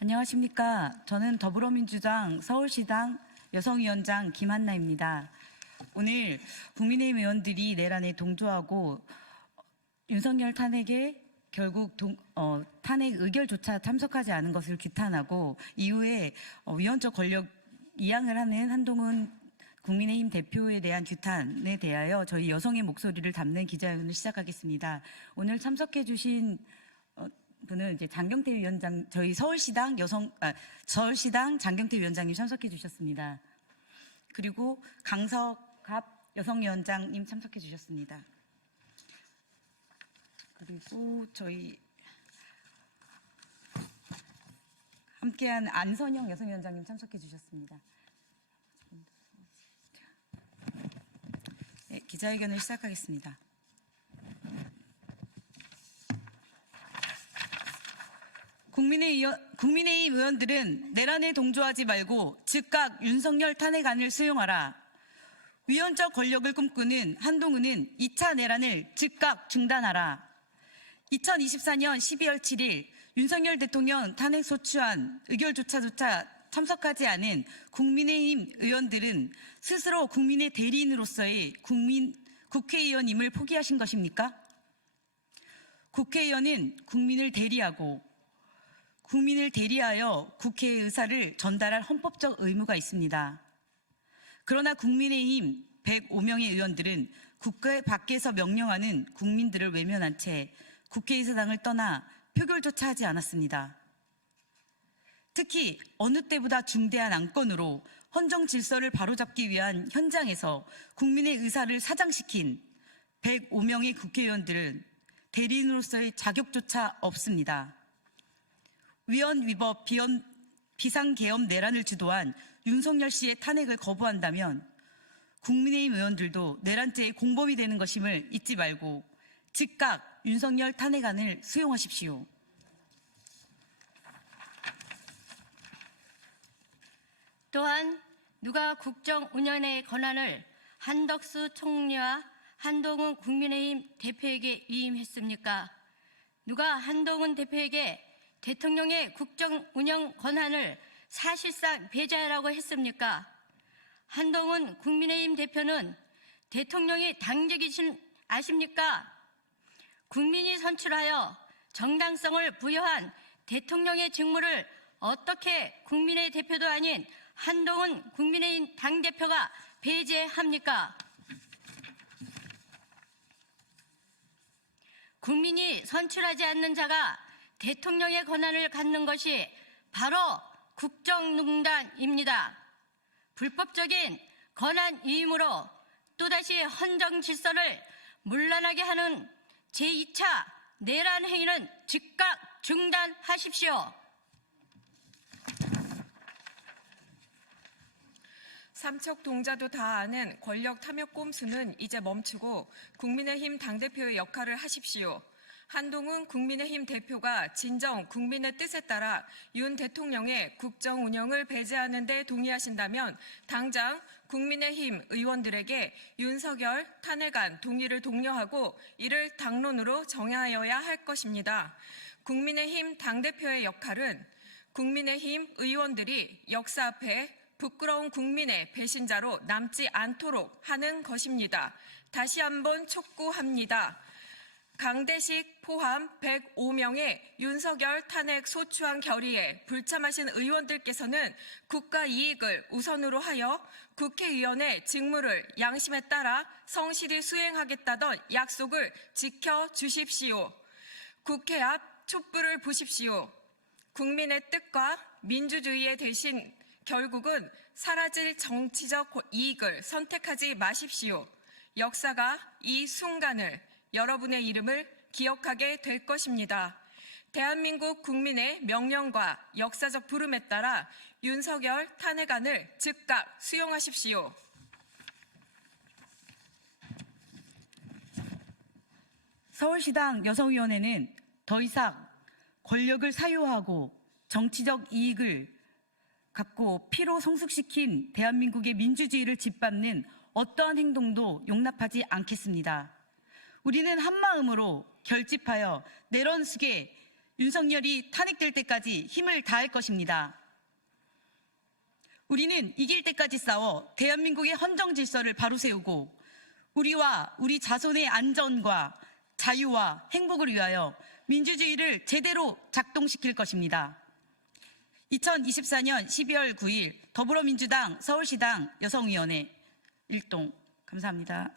안녕하십니까. 저는 더불어민주당 서울시당 여성위원장 김한나입니다. 오늘 국민의힘 의원들이 내란에 동조하고 윤석열 탄핵에 결국 탄핵 의결조차 참석하지 않은 것을 규탄하고 이후에 위헌적 권력 이양을 하는 한동훈 국민의힘 대표에 대한 규탄에 대하여 저희 여성의 목소리를 담는 기자회견을 시작하겠습니다. 오늘 참석해 주신 분은 이제 장경태 위원장, 저희 서울시당 장경태 위원장님 참석해 주셨습니다. 그리고 강석갑 여성위원장님 참석해 주셨습니다. 그리고 저희 함께한 안선영 여성위원장님 참석해 주셨습니다. 네, 기자회견을 시작하겠습니다. 국민의힘 의원들은 내란에 동조하지 말고 즉각 윤석열 탄핵안을 수용하라. 위헌적 권력을 꿈꾸는 한동훈은 2차 내란을 즉각 중단하라. 2024년 12월 7일 윤석열 대통령 탄핵 소추안 의결조차 참석하지 않은 국민의힘 의원들은 스스로 국민의 대리인으로서의 국회의원임을 포기하신 것입니까? 국회의원은 국민을 대리하고 국민을 대리하여 국회의 의사를 전달할 헌법적 의무가 있습니다. 그러나 국민의힘 105명의 의원들은 국회 밖에서 명령하는 국민들을 외면한 채 국회의사당을 떠나 표결조차 하지 않았습니다. 특히 어느 때보다 중대한 안건으로 헌정 질서를 바로잡기 위한 현장에서 국민의 의사를 사장시킨 105명의 국회의원들은 대리인으로서의 자격조차 없습니다. 위헌 위법 비상계엄 내란을 주도한 윤석열 씨의 탄핵을 거부한다면 국민의힘 의원들도 내란죄의 공범이 되는 것임을 잊지 말고 즉각 윤석열 탄핵안을 수용하십시오. 또한 누가 국정 운영의 권한을 한덕수 총리와 한동훈 국민의힘 대표에게 위임했습니까? 누가 한동훈 대표에게 대통령의 국정 운영 권한을 사실상 배제하라고 했습니까? 한동훈 국민의힘 대표는 대통령이 당적이신 아십니까? 국민이 선출하여 정당성을 부여한 대통령의 직무를 어떻게 국민의 대표도 아닌 한동훈 국민의힘 당대표가 배제합니까? 국민이 선출하지 않는 자가 대통령의 권한을 갖는 것이 바로 국정농단입니다. 불법적인 권한 이임으로 또다시 헌정 질서를 문란하게 하는 제2차 내란 행위는 즉각 중단하십시오. 삼척동자도 다 아는 권력 탐욕 꼼수는 이제 멈추고 국민의힘 당대표의 역할을 하십시오. 한동훈 국민의힘 대표가 진정 국민의 뜻에 따라 윤 대통령의 국정 운영을 배제하는 데 동의하신다면 당장 국민의힘 의원들에게 윤석열 탄핵안 동의를 독려하고 이를 당론으로 정하여야 할 것입니다. 국민의힘 당대표의 역할은 국민의힘 의원들이 역사 앞에 부끄러운 국민의 배신자로 남지 않도록 하는 것입니다. 다시 한번 촉구합니다. 강대식 포함 105명의 윤석열 탄핵 소추안 결의에 불참하신 의원들께서는 국가 이익을 우선으로 하여 국회의원의 직무를 양심에 따라 성실히 수행하겠다던 약속을 지켜주십시오. 국회 앞 촛불을 보십시오. 국민의 뜻과 민주주의의 대신 결국은 사라질 정치적 이익을 선택하지 마십시오. 역사가 이 순간을 여러분의 이름을 기억하게 될 것입니다. 대한민국 국민의 명령과 역사적 부름에 따라 윤석열 탄핵안을 즉각 수용하십시오. 서울시당 여성위원회는 더 이상 권력을 사유하고 정치적 이익을 갖고 피로 성숙시킨 대한민국의 민주주의를 짓밟는 어떠한 행동도 용납하지 않겠습니다. 우리는 한마음으로 결집하여 내런 속에 윤석열이 탄핵될 때까지 힘을 다할 것입니다. 우리는 이길 때까지 싸워 대한민국의 헌정 질서를 바로 세우고 우리와 우리 자손의 안전과 자유와 행복을 위하여 민주주의를 제대로 작동시킬 것입니다. 2024년 12월 9일 더불어민주당 서울시당 여성위원회 일동 감사합니다.